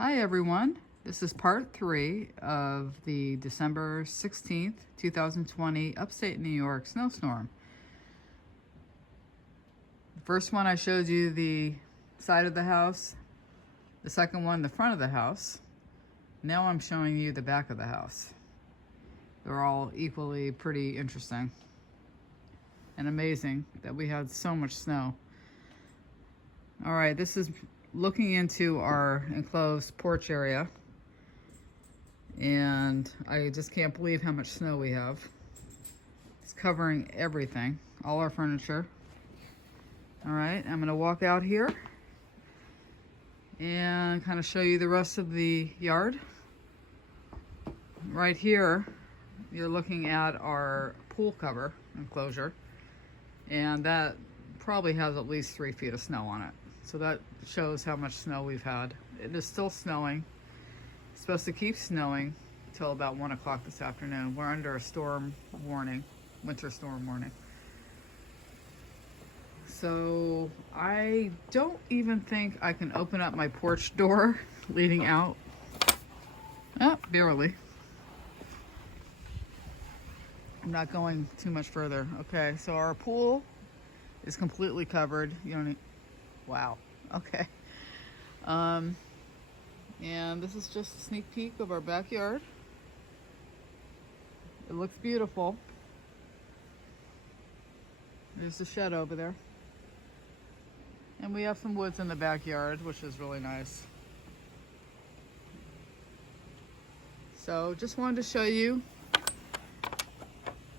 Hi everyone, this is part 3 of the December 16th, 2020 Upstate New York snowstorm. The first one I showed you the side of the house, the second one the front of the house. Now I'm showing you the back of the house. They're all equally pretty interesting and amazing that we had so much snow. Alright, this is looking into our enclosed porch area, and I just can't believe how much snow we have. It's covering everything, all our furniture. All right, I'm gonna walk out here and kind of show you the rest of the yard. Right here, you're looking at our pool cover enclosure, and that probably has at least 3 feet of snow on it. So that shows how much snow we've had. It is still snowing. It's supposed to keep snowing until about 1 o'clock this afternoon. We're under a storm warning, winter storm warning. So I don't even think I can open up my porch door leading out. Oh, barely. I'm not going too much further. Okay, so our pool is completely covered. You don't need, wow, okay. And this is just a sneak peek of our backyard. It looks beautiful. There's the shed over there. And we have some woods in the backyard, which is really nice. So just wanted to show you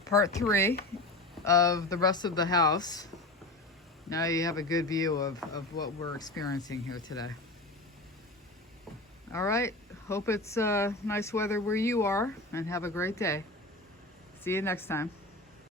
part 3 of the rest of the house. Now you have a good view of what we're experiencing here today. All right, hope it's nice weather where you are, and have a great day. See you next time.